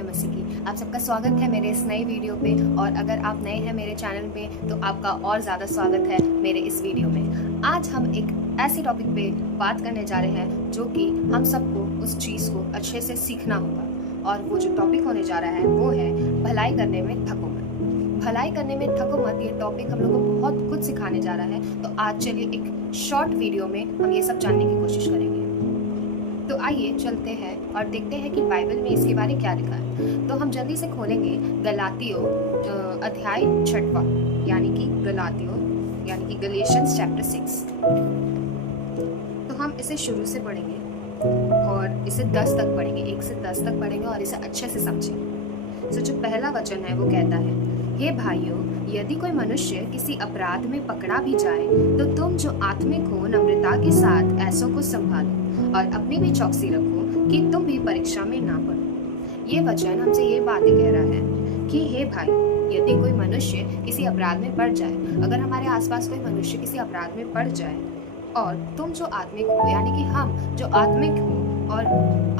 जय मसीह की। आप सबका स्वागत है मेरे इस नई वीडियो पे। और अगर आप नए हैं मेरे चैनल पे तो आपका और ज़्यादा स्वागत है मेरे इस वीडियो में। आज हम एक ऐसी टॉपिक पे बात करने जा रहे हैं जो कि हम सबको उस चीज़ को अच्छे से सीखना होगा। और वो जो टॉपिक होने जा रहा है वो है भलाई करने में थको मत। भलाई करने में थको मत, ये टॉपिक हम लोग को बहुत कुछ सिखाने जा रहा है। तो आज चलिए एक शॉर्ट वीडियो में हम ये सब जानने की कोशिश करेंगे। तो आइए चलते हैं और देखते हैं कि बाइबल में इसके बारे में क्या लिखा है। तो हम जल्दी से खोलेंगे गलातियों अध्याय 6, यानी कि गलातियों यानी कि गलेशियंस चैप्टर 6। तो हम इसे शुरू से पढ़ेंगे और इसे 10 तक पढ़ेंगे, 1 से 10 तक पढ़ेंगे और इसे अच्छे से समझेंगे। तो जो पहला वचन है वो कहता है, हे भाइयों, यदि कोई मनुष्य किसी अपराध में पकड़ा भी जाए तो तुम जो आत्मिक हो नम्रता के साथ ऐसों को संभालो और अपनी भी चौकसी रखो कि तुम भी परीक्षा में ना पड़ो। ये वचन हमसे ये बातें कह रहा है कि हे भाई, यदि कोई मनुष्य किसी अपराध में पड़ जाए, अगर हमारे आसपास कोई मनुष्य किसी अपराध में पड़ जाए और तुम जो आत्मिक हो, यानी कि हम जो आत्मिक हो और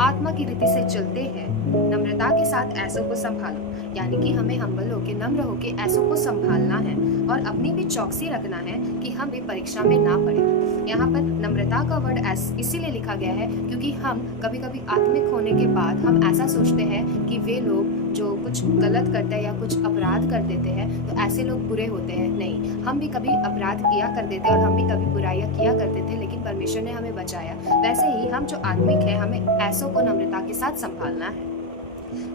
आत्मा की रीति से चलते हैं, नम्रता के साथ ऐसों को संभालो, यानी कि हमें हम्बल होके नम्र होके ऐसों को संभालना है और अपनी भी चौकसी रखना है कि हम भी परीक्षा में ना पड़े। यहाँ पर नम्रता का वर्ड इसीलिए लिखा गया है क्योंकि हम कभी कभी आत्मिक होने के बाद हम ऐसा सोचते हैं कि वे लोग जो कुछ गलत करते हैं या कुछ अपराध कर देते हैं तो ऐसे लोग बुरे होते हैं। नहीं, हम भी कभी अपराध किया करते थे और हम भी कभी बुराइयां किया करते थे, लेकिन परमेश्वर ने हमें बचाया। वैसे ही हम जो आत्मिक है, हमें ऐसों को नम्रता के साथ संभालना है।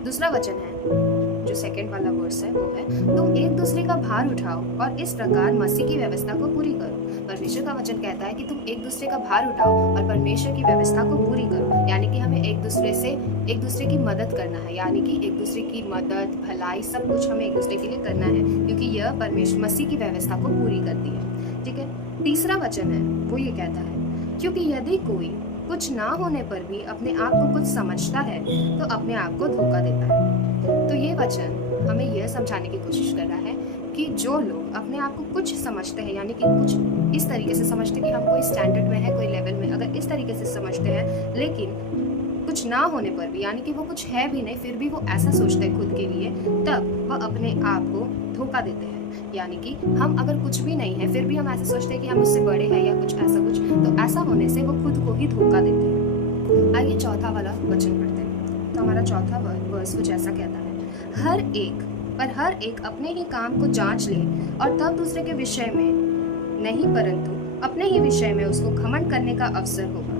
दूसरा वचन है, जो सेकंड वाला वर्स है वो है, तुम एक दूसरे का भार उठाओ और इस प्रकार मसीह की व्यवस्था को पूरी करो। परमेश्वर का वचन कहता है कि तुम एक दूसरे का भार उठाओ और परमेश्वर की व्यवस्था को पूरी करो, यानी कि हमें एक दूसरे की मदद करना है, यानी कि एक दूसरे की मदद, भलाई, सब कुछ हमें एक दूसरे के लिए करना है, क्योंकि यह परमेश्वर मसीह की व्यवस्था को पूरी करती है। ठीक है। तीसरा वचन है वो ये कहता है, क्योंकि यदि कोई कुछ ना होने पर भी अपने आप को कुछ समझता है तो अपने आप को धोखा देता है। तो ये वचन हमें यह समझाने की कोशिश कर रहा है कि जो लोग अपने आप को कुछ समझते हैं, यानी कि कुछ इस तरीके से समझते हैं कि हम कोई स्टैंडर्ड में है, कोई लेवल में, अगर इस तरीके से समझते हैं लेकिन कुछ ना होने पर भी, यानी कि वो कुछ है भी नहीं फिर भी वो ऐसा सोचते हैं खुद के लिए, तब वह अपने आप को धोखा देते हैं। यानी कि हम अगर कुछ भी नहीं है फिर भी हम ऐसा सोचते हैं कि हम उससे बड़े हैं या कुछ ऐसा कुछ, तो ऐसा होने से वो खुद को ही धोखा देते हैं। आइए चौथा वाला वचन पढ़ते हैं। तो हमारा चौथा वर्स कुछ ऐसा कहता है, हर एक अपने ही काम को जांच ले और तब दूसरे के विषय में नहीं परंतु अपने ही विषय में उसको घमंड करने का अवसर होगा।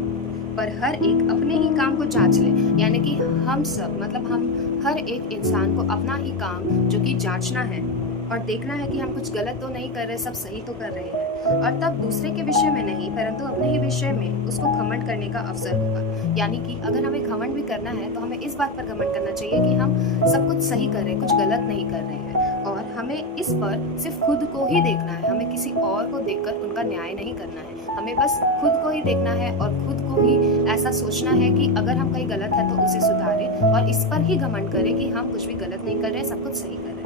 पर हर एक अपने ही काम को जांच ले, यानी कि हम सब, मतलब हम हर एक इंसान को अपना ही काम जो कि जांचना है और देखना है कि हम कुछ गलत तो नहीं कर रहे, सब सही तो कर रहे हैं, और तब दूसरे के विषय में नहीं परंतु अपने ही विषय में उसको घमंड करने का अवसर होगा। यानी कि अगर हमें घमंड भी करना है तो हमें इस बात पर घमंड करना चाहिए कि हम सब कुछ सही कर रहे हैं, कुछ गलत नहीं कर रहे हैं, और हमें इस पर सिर्फ खुद को ही देखना है, हमें किसी और को देखकर उनका न्याय नहीं करना है, हमें बस खुद को ही देखना है और खुद को ही ऐसा सोचना है कि अगर हम कहीं गलत है तो उसे सुधारें और इस पर ही घमंड करें कि हम कुछ भी गलत नहीं कर रहे हैं, सब कुछ सही कर रहे हैं।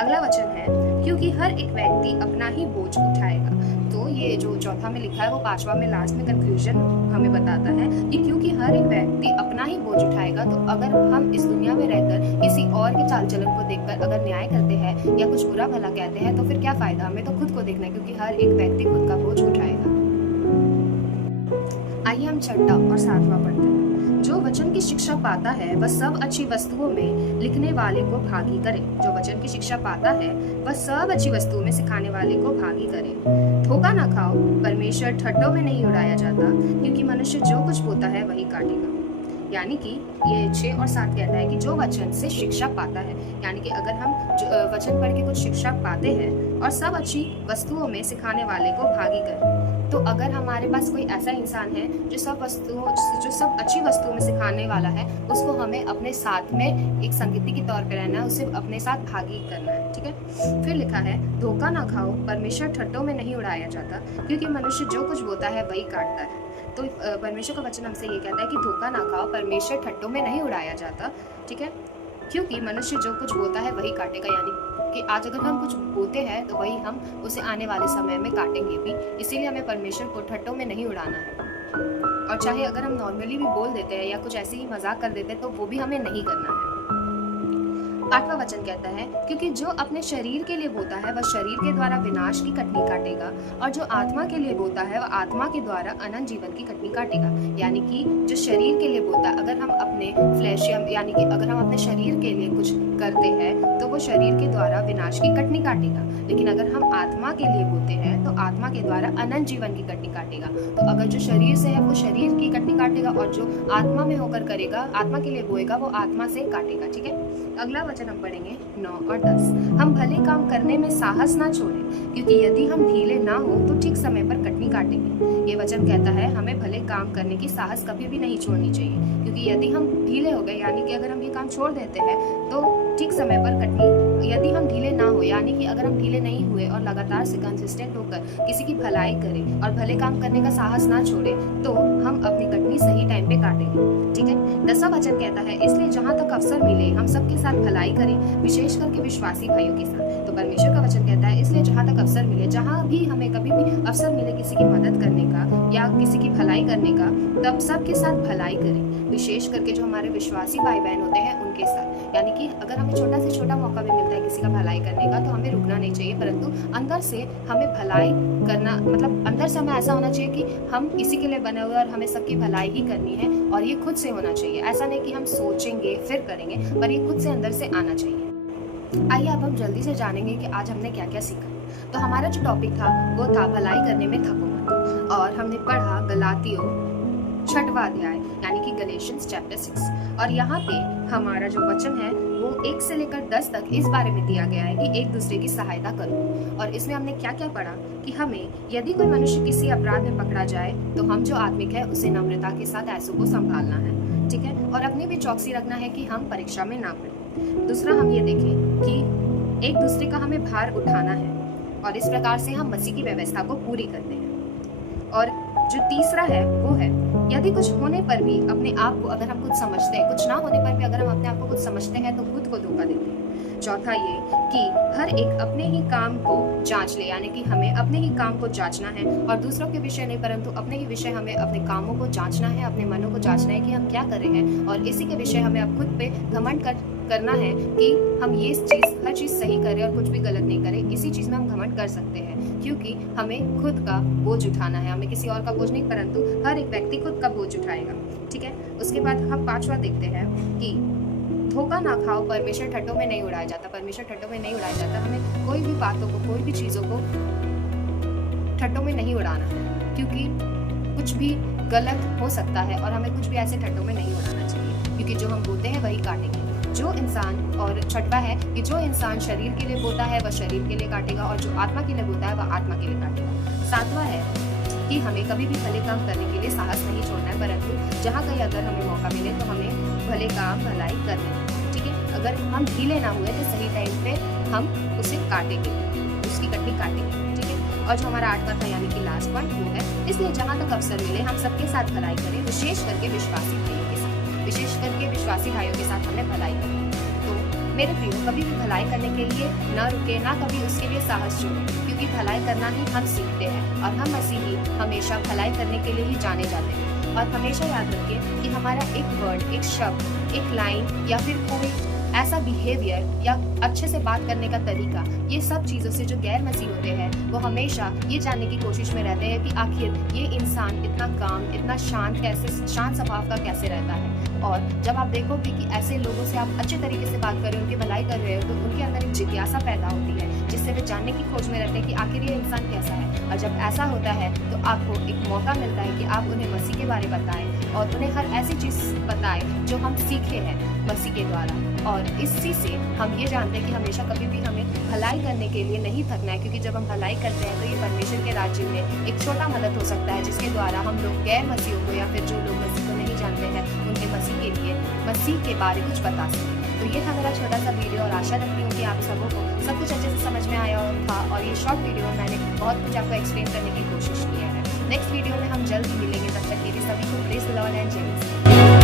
अगला वचन है, क्योंकि हर एक व्यक्ति अपना ही बोझ उठाएगा। तो ये जो चौथा में लिखा है वो पांचवा में लास्ट में कंक्लूजन हमें बताता है कि क्योंकि हर एक व्यक्ति अपना ही बोझ उठाएगा, तो अगर हम इस दुनिया में रहकर किसी और के चाल चलन को देखकर अगर न्याय करते हैं या कुछ बुरा भला कहते हैं तो फिर क्या फायदा। हमें तो खुद को देखना है, क्योंकि हर एक व्यक्ति खुद का बोझ उठाएगा। आइए हम छठा और सातवां पढ़ते हैं। जो वचन की शिक्षा पाता है वह सब अच्छी वस्तुओं में लिखने वाले को भागी करे। जो वचन की शिक्षा पाता है वह सब अच्छी वस्तुओं में सिखाने वाले को भागी करे। धोखा ना खाओ, परमेश्वर ठट्ठों में नहीं उड़ाया जाता, क्योंकि मनुष्य जो कुछ बोता है वही काटेगा। यानी कि ये 6 और 7 कहता है कि जो वचन से शिक्षा पाता है, यानी कि अगर हम वचन पढ़ के कुछ शिक्षा पाते हैं और सब अच्छी वस्तुओं में सिखाने वाले को भागी करें। तो अगर हमारे पास कोई ऐसा इंसान है जो सब अच्छी वस्तुओं में सिखाने वाला है, उसको हमें अपने साथ में एक संगीती के तौर पे रहना है, उसे अपने साथ भागी करना है। ठीक है। फिर लिखा है, धोखा ना खाओ, परमेश्वर ठट्ठों में नहीं उड़ाया जाता, क्योंकि मनुष्य जो कुछ बोता है वही काटता है। तो परमेश्वर का वचन हमसे ये कहता है कि धोखा ना खाओ, परमेश्वर ठट्ठों में नहीं उड़ाया जाता। ठीक है। क्योंकि मनुष्य जो कुछ बोता है वही काटेगा, यानी कि आज अगर हम कुछ बोते हैं तो वही हम उसे आने वाले समय में काटेंगे भी। इसीलिए हमें परमेश्वर को ठट्ठों में नहीं उड़ाना है, और चाहे अगर हम नॉर्मली भी बोल देते हैं या कुछ ऐसे ही मजाक कर देते हैं तो वो भी हमें नहीं करना है। 8वां वचन कहता है, क्योंकि जो अपने शरीर के लिए बोता है वह शरीर के द्वारा विनाश की कटनी काटेगा, और जो आत्मा के लिए बोता है वह आत्मा के द्वारा अनंत जीवन की कटनी काटेगा। यानी कि जो शरीर के लिए बोता, अगर हम अपने फ्लैश यानी कि अगर हम अपने शरीर के लिए कुछ करते हैं तो वो शरीर के द्वारा विनाश की कटनी काटेगा, लेकिन अगर हम आत्मा के लिए बोते हैं तो आत्मा के द्वारा अनंत जीवन की कटनी काटेगा। तो अगर जो शरीर से है वो शरीर की कटनी काटेगा, और जो आत्मा में होकर करेगा, आत्मा के लिए बोएगा, वो आत्मा से काटेगा। ठीक है, अगला वचन हम पढ़ेंगे 9 और 10। हम भले काम करने में साहस ना छोड़ें, क्योंकि यदि हम ढीले ना हो तो ठीक समय पर कटनी काटेंगे। ये वचन कहता है हमें भले काम करने की साहस कभी भी नहीं छोड़नी चाहिए, क्योंकि यदि हम ढीले हो गए, यानी कि अगर हम ये काम छोड़ देते हैं तो ठीक समय पर कटनी, यदि हम ढीले ना हो, यानी कि अगर हम ढीले नहीं हुए और लगातार से कंसिस्टेंट होकर किसी की भलाई करें और भले काम करने का साहस ना छोड़े, तो हम अपनी कटनी सही टाइम पे काटेंगे। ठीक है, 10वां वचन कहता है, इसलिए जहाँ तक अवसर मिले हम सबके साथ भलाई करें, विशेष करके विश्वासी भाइयों के साथ। तो परमेश्वर का वचन कहता है, इसलिए जहाँ तक अवसर मिले, जहाँ भी हमें कभी भी अवसर मिले किसी की मदद करने का या किसी की भलाई करने का, तब सबके साथ भलाई करें, विशेष करके जो हमारे विश्वासी भाई बहन होते हैं उनके साथ। यानी कि अगर हमें छोटा से छोटा मौका भी मिलता है किसी का भलाई करने का, तो हमें रुकना नहीं चाहिए, परंतु अंदर से हमें भलाई करना, मतलब अंदर से हमें ऐसा होना चाहिए कि हम इसी के लिए बने हुए और हमें सबकी भलाई ही करनी है, और ये खुद से होना चाहिए। ऐसा नहीं कि हम सोचेंगे फिर करेंगे, पर ये खुद से अंदर से आना चाहिए। आइए अब हम जल्दी से जानेंगे कि आज हमने क्या क्या सीखा। तो हमारा जो टॉपिक था वो था भलाई करने में थको मत, और हमने पढ़ा गलातियों 6वां अध्याय यानी कि गलेशियंस चैप्टर 6। और यहाँ पे हमारा जो वचन है वो 1 से लेकर 10 तक इस बारे में दिया गया है कि एक दूसरे की सहायता करो। और इसमें हमने क्या क्या पढ़ा कि हमें यदि कोई मनुष्य किसी अपराध में पकड़ा जाए तो हम जो आत्मिक है उसे नम्रता के साथ ऐसों को संभालना है। ठीक है, और अपनी भी चौकसी रखना है कि हम परीक्षा में ना पड़े। दूसरा हम ये देखें कि एक दूसरे का हमें भार उठाना है, और इस प्रकार से हम मसीह की व्यवस्था को पूरी करते हैं। और जो तीसरा है वो है, यदि कुछ होने पर भी अपने आप को अगर हम कुछ समझते हैं, कुछ ना होने पर भी अगर हम अपने आप को कुछ समझते हैं तो खुद को धोखा देते हैं। चौथा ये कि हर एक अपने ही काम को जांच ले, यानी कि हमें अपने ही काम को जांचना है, और दूसरों के विषय नहीं परंतु अपने ही विषय हमें अपने कामों को जांचना है, अपने मनों को जांचना है कि हम क्या कर रहे हैं, और इसी के विषय हमें अब खुद पे घमंड करना है कि हम ये चीज़ हर चीज़ सही करें और कुछ भी गलत नहीं करें। इसी चीज़ में हम घमंड कर सकते हैं, क्योंकि हमें खुद का बोझ उठाना है, हमें किसी और का बोझ नहीं, परंतु हर एक व्यक्ति खुद का बोझ उठाएगा। ठीक है, उसके बाद हम 5वां देखते हैं कि धोखा ना खाओ, परमेश्वर ठट्टों में नहीं उड़ाया जाता। परमेश्वर ठट्टों में नहीं उड़ाया जाता। हमें कोई भी बातों को, कोई भी चीज़ों को ठट्टों में नहीं उड़ाना है, क्योंकि कुछ भी गलत हो सकता है, और हमें कुछ भी ऐसे ठट्टों में नहीं उड़ाना चाहिए, क्योंकि जो हम बोते हैं वही काटेंगे। जो इंसान, और 6वां है कि जो इंसान शरीर के लिए बोता है वह शरीर के लिए काटेगा, और जो आत्मा के लिए बोता है वह आत्मा के लिए काटेगा। 7वां है कि हमें कभी भी भले काम करने के लिए साहस नहीं छोड़ना है, परंतु जहाँ कहीं अगर हमें मौका मिले तो हमें भले काम भलाई करनी है। ठीक है, अगर हम ढीले ना हुए तो सही टाइम पे हम उसे काटेंगे, उसकी कटनी काटेंगे। ठीक है, और जो हमारा 8वां था यानी कि लास्ट पॉइंट वो है, इसलिए जहाँ तक अवसर मिले हम सबके साथ भलाई करें, विशेष करके विश्वासी भाइयों के साथ, विशेष करके विश्वासी भाइयों के साथ हमें भलाई करें। तो मेरे प्रियो, कभी भी भलाई करने के लिए ना रुके, ना कभी उसके लिए साहस छोड़ें, क्योंकि भलाई करना ही हम सीखते हैं, और हम मसीही हमेशा भलाई करने के लिए ही जाने जाते हैं। और हमेशा याद रखें कि हमारा एक वर्ड, एक शब्द, एक लाइन या फिर कोई ऐसा बिहेवियर या अच्छे से बात करने का तरीका, ये सब चीज़ों से जो गैर मसीह होते हैं वो हमेशा ये जानने की कोशिश में रहते हैं कि आखिर ये इंसान इतना काम, इतना शांत स्वभाव का कैसे रहता है। और जब आप देखोगे कि ऐसे लोगों से आप अच्छे तरीके से बात कर रहे हो, उनकी भलाई कर रहे हो, तो उनके अंदर एक जिज्ञासा पैदा होती है, जिससे वे जानने की खोज में रहते हैं कि आखिर ये इंसान कैसा है। और जब ऐसा होता है तो आपको एक मौका मिलता है कि आप उन्हें मसीह के बारे में बताएं, और उन्हें हर ऐसी चीज़ बताएं जो हम सीखे हैं मसीह के द्वारा। और इसी से हम ये जानते हैं कि हमेशा कभी भी हमें भलाई करने के लिए नहीं थकना है, क्योंकि जब हम भलाई करते हैं तो ये परमेश्वर के राज्य में एक छोटा मदद हो सकता है, जिसके द्वारा हम लोग गैर मसीहों को या फिर जो लोग मसीह को नहीं जानते हैं उनके मसीह के लिए, मसीह के बारे कुछ बता सकें। तो ये था मेरा छोटा सा वीडियो, और आशा रखती हूँ कि आप सबों को सब कुछ अच्छे से समझ में आया था। और ये शॉर्ट वीडियो में मैंने बहुत कुछ आपको एक्सप्लेन करने की कोशिश की है। नेक्स्ट वीडियो में हम जल्द ही मिलेंगे, तब तक के लिए सभी को प्रेज़ द लॉर्ड एंड जय मसीह।